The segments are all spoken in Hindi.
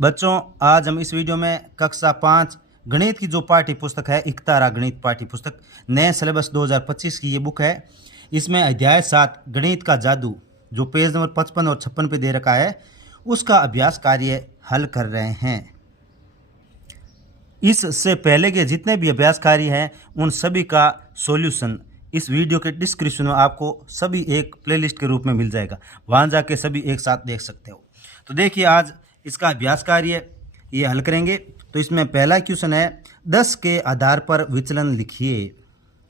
बच्चों, आज हम इस वीडियो में कक्षा 5 गणित की जो पाठ्य पुस्तक है, इकतारा गणित पाठ्य पुस्तक नए सिलेबस 2025 की ये बुक है। इसमें अध्याय 7 गणित का जादू जो पेज नंबर 55 और 56 पे दे रखा है, उसका अभ्यास कार्य हल कर रहे हैं। इससे पहले के जितने भी अभ्यास कार्य हैं उन सभी का सॉल्यूशन इस वीडियो के डिस्क्रिप्शन में आपको सभी एक प्लेलिस्ट के रूप में मिल जाएगा। वहाँ जाके सभी एक साथ देख सकते हो। तो देखिए, आज इसका अभ्यास कार्य ये हल करेंगे। तो इसमें पहला क्वेश्चन है 10 के आधार पर विचलन लिखिए,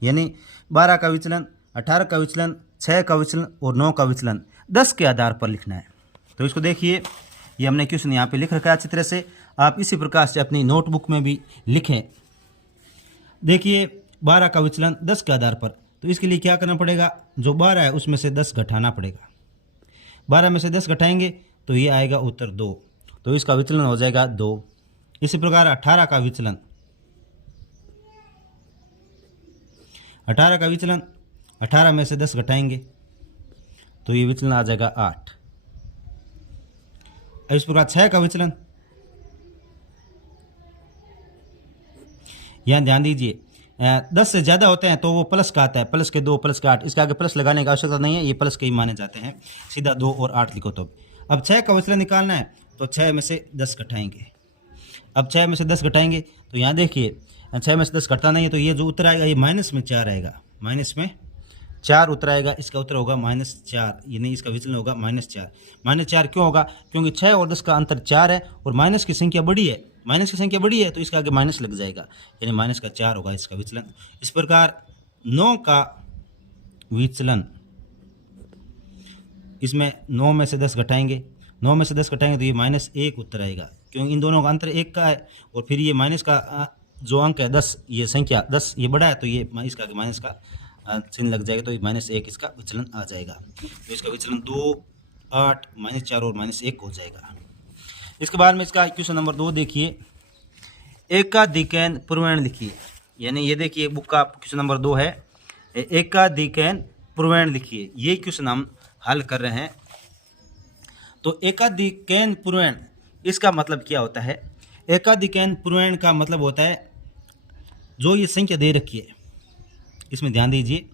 यानी 12 का विचलन, 18 का विचलन, 6 का विचलन और 9 का विचलन 10 के आधार पर लिखना है। तो इसको देखिए, ये हमने क्वेश्चन यहाँ पे लिख रखा है अच्छी तरह से। आप इसी प्रकार से अपनी नोटबुक में भी लिखें। देखिए, 12 का विचलन 10 के आधार पर, तो इसके लिए क्या करना पड़ेगा, जो 12 है उसमें से 10 घटाना पड़ेगा। 12 में से 10 घटाएंगे तो ये आएगा उत्तर 2, तो इसका विचलन हो जाएगा 2। इसी प्रकार 18 का विचलन, 18 का विचलन 18 में से 10 घटाएंगे तो ये विचलन आ जाएगा 8। इस प्रकार 6 का विचलन, यहाँ ध्यान दीजिए, 10 से ज़्यादा होते हैं तो वो प्लस का आता है, प्लस के 2, प्लस के 8। इसके आगे प्लस लगाने की आवश्यकता नहीं है, ये प्लस के ही माने जाते हैं। सीधा 2 और 8 लिखो। तो अब 6 का विचलन निकालना है तो 6 में से 10 घटाएंगे। अब 6 में से 10 घटाएंगे तो यहाँ देखिए, 6 में से 10 घटता नहीं है, तो ये जो उत्तर आएगा ये माइनस में 4 आएगा, माइनस में 4 उत्तर आएगा। इसका उत्तर होगा -4, यानी इसका विचलन होगा -4। -4 क्यों होगा, क्योंकि 6 और 10 का अंतर 4 है और माइनस की संख्या बड़ी है, माइनस की संख्या बड़ी है तो इसका आगे माइनस लग जाएगा, यानी माइनस का 4 होगा इसका विचलन। इस प्रकार 9 का विचलन, इसमें 9 में से 10 घटाएंगे, 9 में से 10 घटाएंगे तो ये -1 उत्तर आएगा, क्योंकि इन दोनों का अंतर 1 का है और फिर ये माइनस का जो अंक है 10, ये संख्या 10 ये बड़ा है तो ये इसका आगे माइनस का चिन्ह लग जाएगा, तो -1 इसका विचलन आ जाएगा। तो इसका विचलन 2, 8, -4 और -1 हो जाएगा। इसके बाद में इसका क्वेश्चन नंबर 2 देखिए, एकाधिकैन प्रवण लिखिए। यानी ये देखिए, बुक का क्वेश्चन नंबर 2 है, एकाधिकैन प्रवण लिखिए। ये क्वेश्चन हम हल कर रहे हैं। तो एकाधिकैन प्रवण, इसका मतलब क्या होता है? एकाधिकैन प्रवण का मतलब होता है, जो ये संख्या दे रखी है, इसमें ध्यान दीजिए,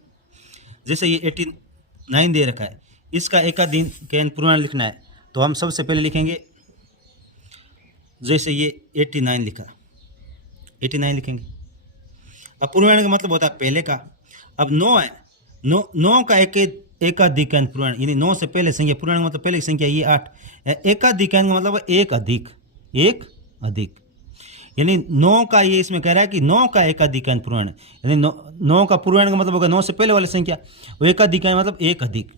जैसे ये 89 दे रखा है, इसका एकाधिकैन प्रवण लिखना है तो हम सबसे पहले लिखेंगे, जैसे ये 89 लिखा, 89 लिखेंगे। अब प्रवण का मतलब होता है पहले का। अब 9 है, 9 का एकाधिकैन प्रवण, यानी 9 से पहले संख्या, प्रवण का मतलब पहले की संख्या, ये 8। एकाधिकैन का मतलब एक अधिक, एक अधिक, यानी 9 का, ये इसमें कह रहा है कि 9 का एकाधिकैन प्रवण, यानी 9 का प्रवण का मतलब होगा 9 से पहले वाली संख्या, वो एकाधिकैन मतलब एक अधिक।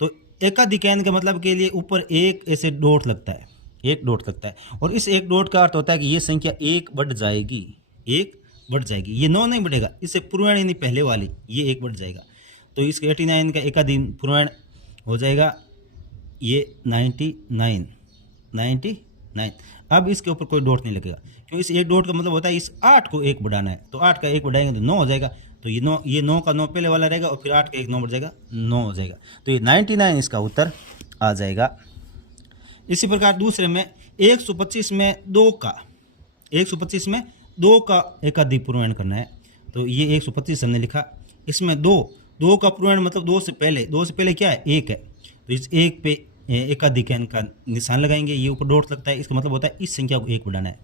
तो एकाधिकैन के मतलब के लिए ऊपर एक ऐसे डॉट लगता है, एक डॉट लगता है, और इस एक डॉट का अर्थ होता है कि ये संख्या एक बढ़ जाएगी, एक बढ़ जाएगी। ये 9 नहीं बढ़ेगा, इससे प्रवण यानी पहले वाली, ये एक बढ़ जाएगा। तो इसके 89 का एकाधिक प्रवण हो जाएगा ये 99, 99। अब इसके ऊपर कोई डॉट नहीं लगेगा, क्योंकि इस एक डॉट का मतलब होता है इस 8 को एक बढ़ाना है। तो 8 का 1 बढ़ाएंगे तो 9 हो जाएगा, तो ये 9 का 9 पहले वाला रहेगा और फिर 8 का 1 9 बढ़ जाएगा, 9 हो जाएगा। तो ये 99 इसका उत्तर आ जाएगा। इसी प्रकार दूसरे में 125 में 2 का, 125 में 2 का एकाधिक प्रवण करना है। तो ये 125 हमने लिखा, इसमें 2 का प्रवण मतलब 2 से पहले क्या है, 1 है, तो इस 1 पे एकाधिकैन का निशान लगाएंगे, ये ऊपर डॉट लगता है, इसका मतलब होता है इस संख्या को 1 बढ़ाना है।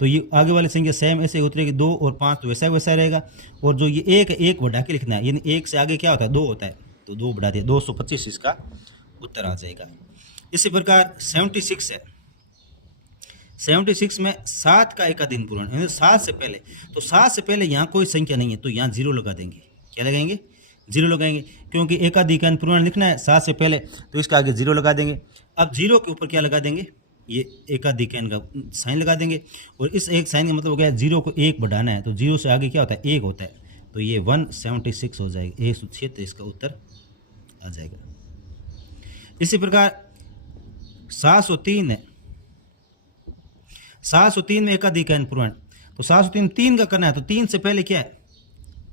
तो ये आगे वाली संख्या सेम ऐसे उतरेगी, 2 और 5 तो वैसा रहेगा, और जो ये 1 है 1 बढ़ा के लिखना है, यानी 1 से आगे क्या होता है, 2 होता है, तो 2 बढ़ा दिया, 225 इसका उत्तर आ जाएगा। इसी प्रकार 76 है, 76 में 7 का एकाधिक प्रवण, यानी 7 से पहले, तो 7 से पहले यहाँ कोई संख्या नहीं है तो यहाँ 0 लगा देंगे। क्या लगाएंगे, 0 लगाएंगे, क्योंकि एकाधिकैन प्रवण लिखना है 7 से पहले, तो इसका आगे 0 लगा देंगे। अब 0 के ऊपर क्या लगा देंगे, ये एकाधिकैन का साइन लगा देंगे, और इस एक साइन का मतलब हो गया 0 को 1 बढ़ाना है, तो 0 से आगे क्या होता है, 1 होता है, तो ये 176 हो जाएगा, 176 इसका उत्तर आ जाएगा। इसी प्रकार 703 है, 703 में एकाधिकैन प्रवण, तो 703 3 का करना है, तो 3 से पहले क्या है,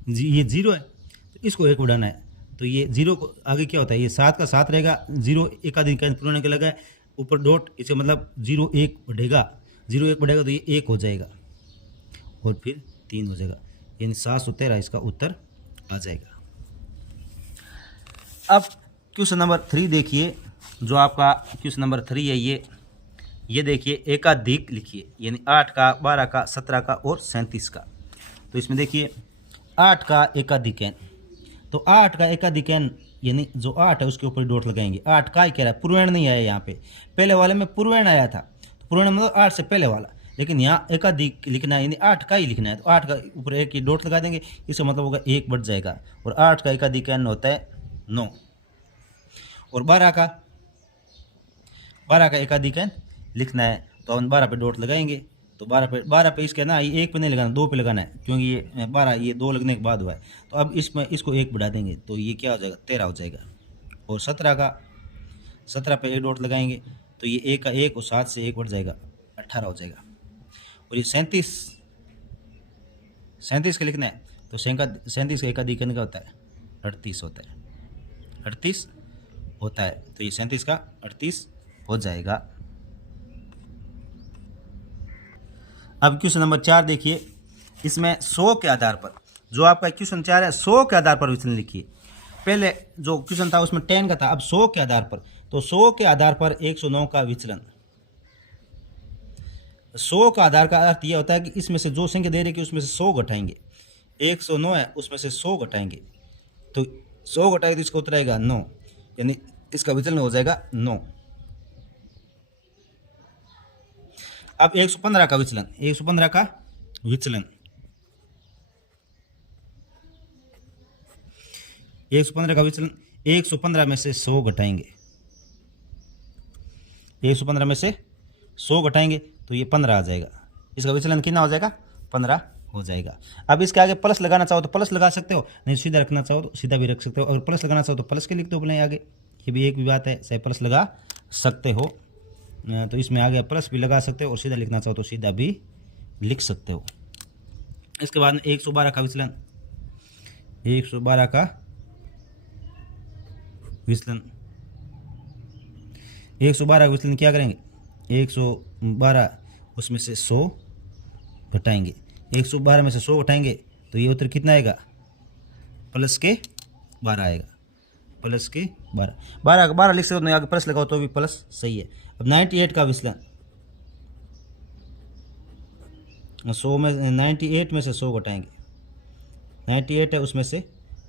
ये 0 है, तो इसको 1 बढ़ाना है, तो ये 0 को आगे क्या होता है, ये 7 का 7 रहेगा, 0 एकाधिकैन प्रवण के लगा है, ऊपर डॉट, इसका मतलब 0 1 बढ़ेगा, 0 1 बढ़ेगा तो ये 1 हो जाएगा और फिर 3 हो जाएगा, यानी 713 इसका उत्तर आ जाएगा। अब क्वेश्चन नंबर 3 देखिए, जो आपका क्वेश्चन नंबर 3 है ये देखिए एकाधिक लिखिए, यानी 8 का, 12 का, 17 का और 37 का। तो इसमें देखिए 8 का एकाधिकन, तो 8 का एकाधिकन यानी जो 8 है उसके ऊपर डॉट लगाएंगे। 8 का ही कह रहा है, पूर्वायण नहीं आया यहाँ पे, पहले वाले में पूर्वायण आया था, तो पूर्वायण मतलब 8 से पहले वाला, लेकिन यहाँ एकाधिक लिखना है यानी 8 का ही लिखना है, तो 8 का ऊपर एक ही डॉट लगा देंगे, इसका मतलब होगा 1 बढ़ जाएगा, और 8 का एकाधिकन होता है 9। और 12 का एकाधिकन लिखना है, तो हम 12 पे डॉट लगाएंगे, तो 12 पे इसके ना ये 1 पे नहीं लगाना, 2 पे लगाना है, क्योंकि ये 12 ये 2 लगने के बाद हुआ है, तो अब इसमें इसको 1 बढ़ा देंगे, तो ये क्या हो जाएगा 13 हो जाएगा। और 17 पे 1 डॉट लगाएंगे, तो ये 1 का 1 और 7 से 1 बढ़ जाएगा, 18 हो जाएगा। और ये 37 का लिखना है, तो 37 का एकाधिकन का होता है 38 होता है, 38 होता है, तो ये 37 का 38 हो जाएगा। अब क्वेश्चन नंबर 4 देखिए, इसमें 100 के आधार पर, जो आपका क्वेश्चन 4 है 100 के आधार पर विचलन लिखिए। पहले जो क्वेश्चन था उसमें 10 का था, अब 100 के आधार पर, तो 100 के आधार पर 109 का विचलन। 100 का आधार का अर्थ यह होता है कि इसमें से जो संख्या दे रही है उसमें से 100 घटाएंगे। 109 है, उसमें से 100 घटाएंगे, तो 100 घटाएंगे तो इसका उत्तर आएगा 9, यानी इसका विचलन हो जाएगा 9। अब 115 का विचलन, 115 का विचलन, 115 का विचलन, 115 में से 100 घटाएंगे, 115 में से 100 घटाएंगे तो ये 15 आ जाएगा, इसका विचलन कितना हो जाएगा 15 हो जाएगा। अब इसके आगे प्लस लगाना चाहो तो प्लस लगा सकते हो, नहीं सीधा रखना चाहो तो सीधा भी रख सकते हो, अगर प्लस लगाना चाहो तो प्लस के लिख दो बोले आगे, ये भी एक भी बात है, चाहे प्लस लगा सकते हो, तो इसमें आगे प्लस भी लगा सकते हो और सीधा लिखना चाहो तो सीधा भी लिख सकते हो। इसके बाद 112 का विचलन, 112 का विचलन, 112 का विचलन क्या करेंगे, 112 उसमें से 100 घटाएंगे, 112 में से 100 घटाएंगे तो ये उत्तर कितना आएगा, प्लस के 12 आएगा, प्लस के 12 लिख सकते हो, नहीं आगे प्लस लगाओ तो भी प्लस सही है। अब 98 का विचलन, 100 में 98 में से 100 घटाएंगे, 98 है उसमें से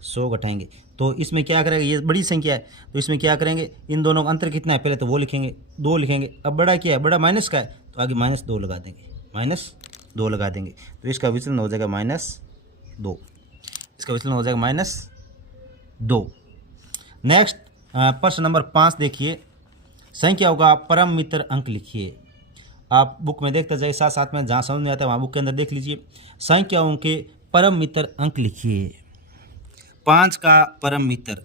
100 घटाएंगे, तो इसमें क्या करेंगे, ये बड़ी संख्या है तो इसमें क्या करेंगे, इन दोनों का अंतर कितना है पहले तो वो लिखेंगे, 2 लिखेंगे। अब बड़ा क्या है, बड़ा माइनस का है तो आगे -2 लगा देंगे, -2 लगा देंगे, तो इसका विचलन हो जाएगा -2, इसका विचलन हो जाएगा -2। नेक्स्ट प्रश्न नंबर 5 देखिए, संख्याओं का परम मित्र अंक लिखिए। आप बुक में देखते जाइए, साथ साथ में जहाँ समझ नहीं आता है वहाँ बुक के अंदर देख लीजिए। संख्याओं के परम मित्र अंक लिखिए। 5 का परम मित्र,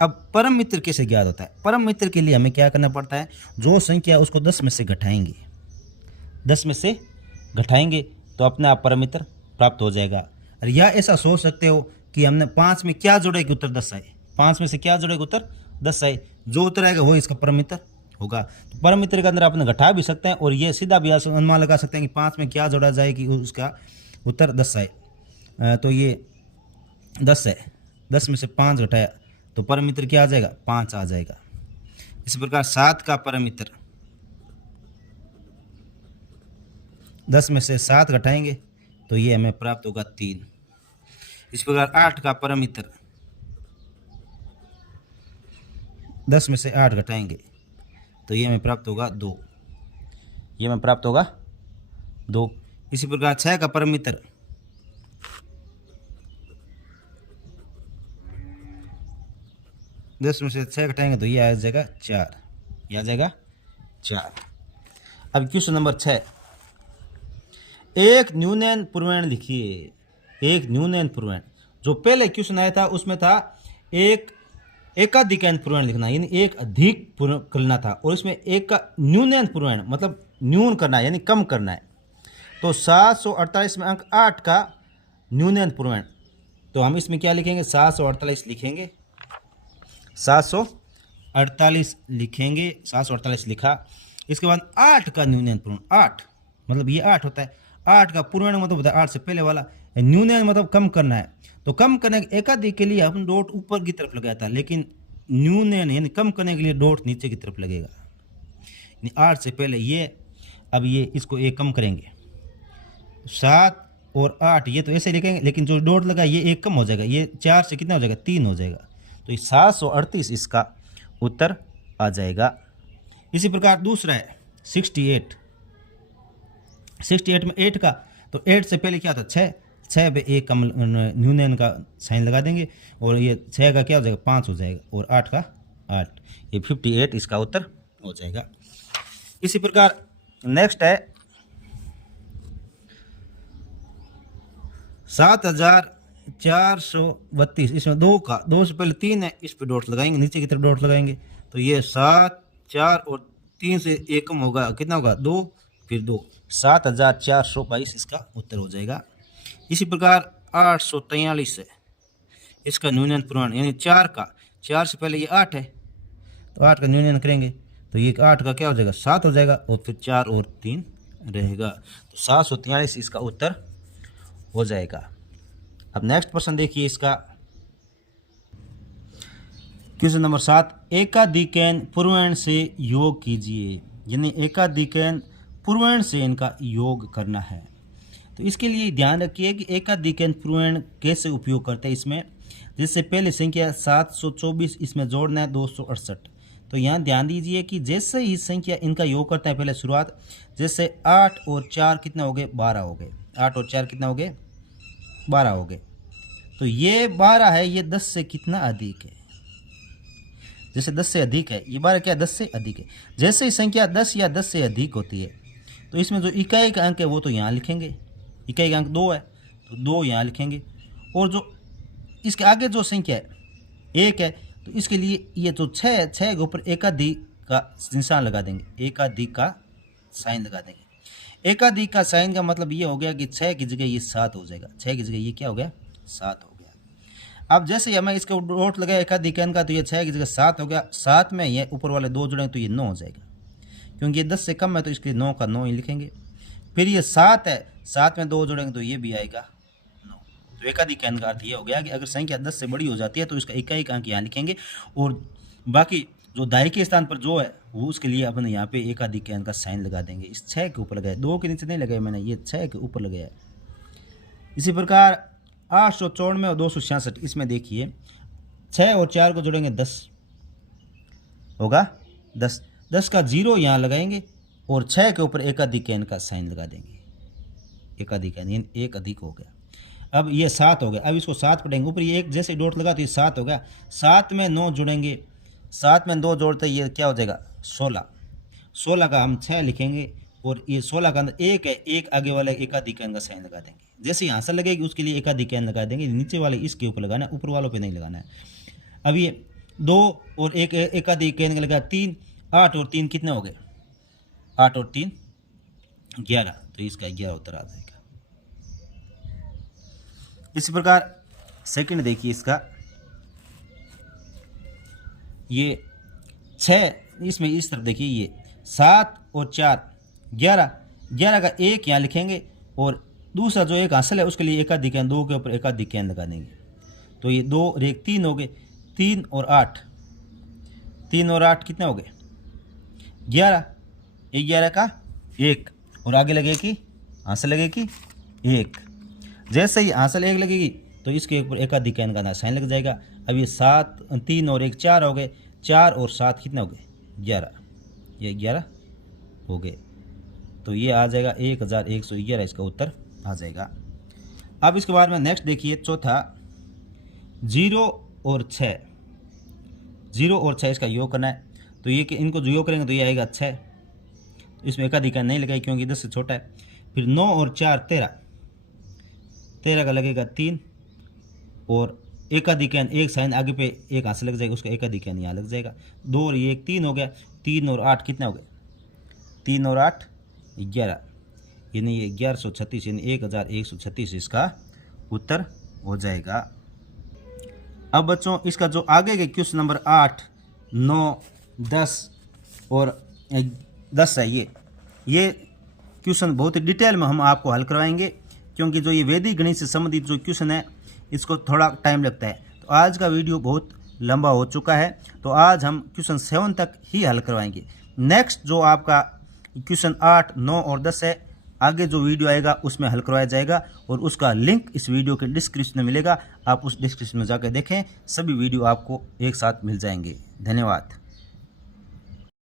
अब परम मित्र कैसे ज्ञात होता है, परम मित्र के लिए हमें क्या करना पड़ता है, जो संख्या उसको 10 में से घटाएंगे, 10 में से घटाएंगे तो अपने आप परम मित्र प्राप्त हो जाएगा। और या ऐसा सोच सकते हो कि हमने 5 में क्या जोड़ेगा उत्तर 10 आए, 5 में से क्या जोड़ेगा उत्तर 10 आए, जो उत्तर आएगा वो इसका परम मित्र होगा। तो परम मित्र के अंदर आपने घटा भी सकते हैं और ये सीधा भी अनुमान लगा सकते हैं कि 5 में क्या जोड़ा जाए कि उसका उत्तर 10 आए, तो ये 10 है, 10 में से 5 घटाया तो परम मित्र क्या आ जाएगा, 5 आ जाएगा। इसी प्रकार 7 का परम मित्र, 10 में से 7 घटाएंगे तो ये हमें प्राप्त होगा 3। इस प्रकार 8 का परम मित्र, 10 में से 8 घटाएंगे तो ये हमें प्राप्त होगा 2, ये हमें प्राप्त होगा 2। इसी प्रकार 6 का परम मित्र, 10 में से 6 घटाएंगे तो ये आ जाएगा 4, ये आ जाएगा 4। अब क्वेश्चन नंबर 6, एक न्यूनयन पूर्णांक लिखिए। एक न्यूनयन पूर्णांक, जो पहले क्वेश्चन आया था उसमें था एक एकाधिकन पूर्णांक लिखना, यानी एक अधिक करना था, और इसमें एक का न्यूनयन पूर्णांक मतलब न्यून करना है यानी कम करना है। तो 748 में अंक 8 का न्यूनयन पूर्णांक, तो हम इसमें क्या लिखेंगे, 748 लिखेंगे, 748 लिखेंगे, 748 लिखा। इसके बाद 8 का न्यूनयन पूर्णांक, 8 मतलब ये 8 होता है, 8 का पूर्णांक मतलब होता है 8 से पहले वाला, न्यूनयन मतलब कम करना है, तो कम करने के एकाधिक के लिए हम डॉट ऊपर की तरफ लगाया था, लेकिन न्यूनयन यानी कम करने के लिए डॉट नीचे की तरफ लगेगा, यानी 8 से पहले ये, अब ये इसको एक कम करेंगे, 7 और 8 ये तो ऐसे लिखेंगे, लेकिन जो डॉट लगा ये एक कम हो जाएगा, ये 4 से कितना हो जाएगा 3 हो जाएगा, तो ये 738 इसका उत्तर आ जाएगा। इसी प्रकार दूसरा है 68, 68 में 8 का, तो 8 से पहले क्या था 6, 6 पे एक कम न्यूनयन का साइन लगा देंगे, और ये 6 का क्या हो जाएगा 5 हो जाएगा, और 8 का 8, ये 58 इसका उत्तर हो जाएगा। इसी प्रकार नेक्स्ट है 7432, इसमें 2 का, 2 से पहले 3 है, इस पे डॉट लगाएंगे, नीचे की तरफ डॉट लगाएंगे, तो ये 7, 4 और 3 से एक कम होगा, कितना होगा 2, फिर 2, 7422 इसका उत्तर हो जाएगा। इसी प्रकार 843 है, इसका न्यूनयन पूर्णांक यानी 4 का, 4 से पहले ये 8 है, तो 8 का न्यूनयन करेंगे, तो ये 8 का क्या हो जाएगा 7 हो जाएगा, और फिर 4 और 3 रहेगा, तो 743 इसका उत्तर हो जाएगा। अब नेक्स्ट प्रश्न देखिए इसका, क्वेश्चन नंबर 7, एकाधिकैन पूर्णांक से योग कीजिए, यानी एकाधिकैन पूर्णांक से इनका योग करना है। तो इसके लिए ध्यान रखिए कि एकाधिकैन पूर्णांक कैसे उपयोग करते हैं इसमें, जिससे पहले संख्या 724 इसमें जोड़ना है 268, तो यहाँ ध्यान दीजिए कि जैसे ही संख्या इनका योग करता है, पहले शुरुआत जैसे 8 और 4 कितना हो गए 12 हो गए, 8 और 4 कितना हो गए 12 हो गए, तो ये 12 है, ये 10 से कितना अधिक है, जैसे 10 से अधिक है, ये 12 क्या 10 से अधिक है। जैसे ही संख्या 10 या 10 से अधिक होती है, तो इसमें जो इकाई का अंक है वो तो यहाँ लिखेंगे, इकाई का अंक 2 है तो 2 यहाँ लिखेंगे, और जो इसके आगे जो संख्या है 1 है, तो इसके लिए ये तो 6 के ऊपर एकाधिक का निशान लगा देंगे, एकाधिक का साइन लगा देंगे। एकाधिक का साइन का मतलब ये हो गया कि 6 की जगह ये 7 हो जाएगा, 6 की जगह ये क्या हो गया 7 हो गया। अब जैसे हमें इसके डॉट लगाया एकाधिकन का, तो ये 6 की जगह 7 हो गया, 7 में ये ऊपर वाले 2 जुड़ेंगे तो ये 9 हो जाएगा, क्योंकि ये 10 से कम है तो इसके 9 का 9 ही लिखेंगे। फिर ये 7 है, 7 में 2 जोड़ेंगे तो ये भी आएगा 9। तो एकाधिक अंक का अर्थ ये हो गया कि अगर संख्या 10 से बड़ी हो जाती है तो इसका इकाई अंक यहाँ लिखेंगे, और बाकी जो दाई के स्थान पर जो है वो उसके लिए अपने यहाँ पे एकाधिक अंक का साइन लगा देंगे। इस 6 के ऊपर लगाया, 2 के नीचे नहीं लगाया मैंने, ये 6 के ऊपर लगाया। इसी प्रकार 894 और 266, इसमें देखिए 6 और 4 को जोड़ेंगे 10 होगा 10, 10 का 0 यहाँ लगाएंगे और 6 के ऊपर एकाधिक n का साइन लगा देंगे, एकाधिक n एक अधिक हो गया। अब ये 7 हो गया, अब इसको 7 पढ़ेंगे, ऊपर ये एक जैसे डॉट लगा तो ये 7 हो गया, 7 में 9 जुड़ेंगे, 7 में 2 जोड़ते ये क्या हो जाएगा 16, 16 का हम 6 लिखेंगे, और ये 16 का अंदर एक है, एक आगे वाले एकाधिक n का साइन लगा देंगे। जैसे यहाँ से लगेगी उसके लिए एकाधिक n लगा देंगे, नीचे वाले इसके ऊपर लगाना है, ऊपर वालों पे नहीं लगाना है। अब ये 2 और एक एकाधिक n लगा 3, 8 और 3 कितने हो गए 8 और 3 11, तो इसका 11 उत्तर आ जाएगा। इसी प्रकार सेकंड देखिए इसका, ये 6, इसमें इस तरफ देखिए ये 7 और 4 11, 11 का 1 यहाँ लिखेंगे, और दूसरा जो एक हासिल है उसके लिए एकाधिक n, 2 के ऊपर एकाधिक n लगा देंगे, तो ये 2 और 1 3 हो गए, 3 और 8, 3 और 8 कितने हो गए 11, 11 का 1, और आगे लगेगी हासिल लगेगी 1, जैसे ही हासिल 1 लगेगी तो इसके ऊपर एकाधिक n का साइन लग जाएगा। अब ये 7, 3 और 1 4 हो गए, 4 और 7 कितने हो गए 11, ये 11 हो गए, तो ये आ जाएगा 1111, इसका उत्तर आ जाएगा। अब इसके बाद में नेक्स्ट देखिए चौथा, 0 और 6, 0 और 6 इसका योग करना है, तो ये कि इनको जो योग करेंगे तो ये आएगा 6, तो इसमें एकाधिक n नहीं लगाई क्योंकि 10 से छोटा है। फिर 9 और 4 13, 13 का लगेगा 3, और एकाधिक n एक साइन आगे पे एक हाथ से लग जाएगा, उसका एकाधिक n यहाँ लग जाएगा, 2 और 1 3 हो गया, 3 और 8 कितना हो गए 3 और 8 11, यानी ये 1136 यानी 1136 इसका उत्तर हो जाएगा। अब बच्चों इसका जो आगे के क्वेश्चन नंबर 8, 9, 10 और 10 है ये क्वेश्चन बहुत ही डिटेल में हम आपको हल करवाएंगे, क्योंकि जो ये वैदिक गणित से संबंधित जो क्वेश्चन है इसको थोड़ा टाइम लगता है। तो आज का वीडियो बहुत लंबा हो चुका है, तो आज हम क्वेश्चन 7 तक ही हल करवाएंगे। नेक्स्ट जो आपका क्वेश्चन 8, 9 और 10 है, आगे जो वीडियो आएगा उसमें हल करवाया जाएगा और उसका लिंक इस वीडियो के डिस्क्रिप्शन में मिलेगा। आप उस डिस्क्रिप्शन में जाकर देखें, सभी वीडियो आपको एक साथ मिल जाएंगे। धन्यवाद।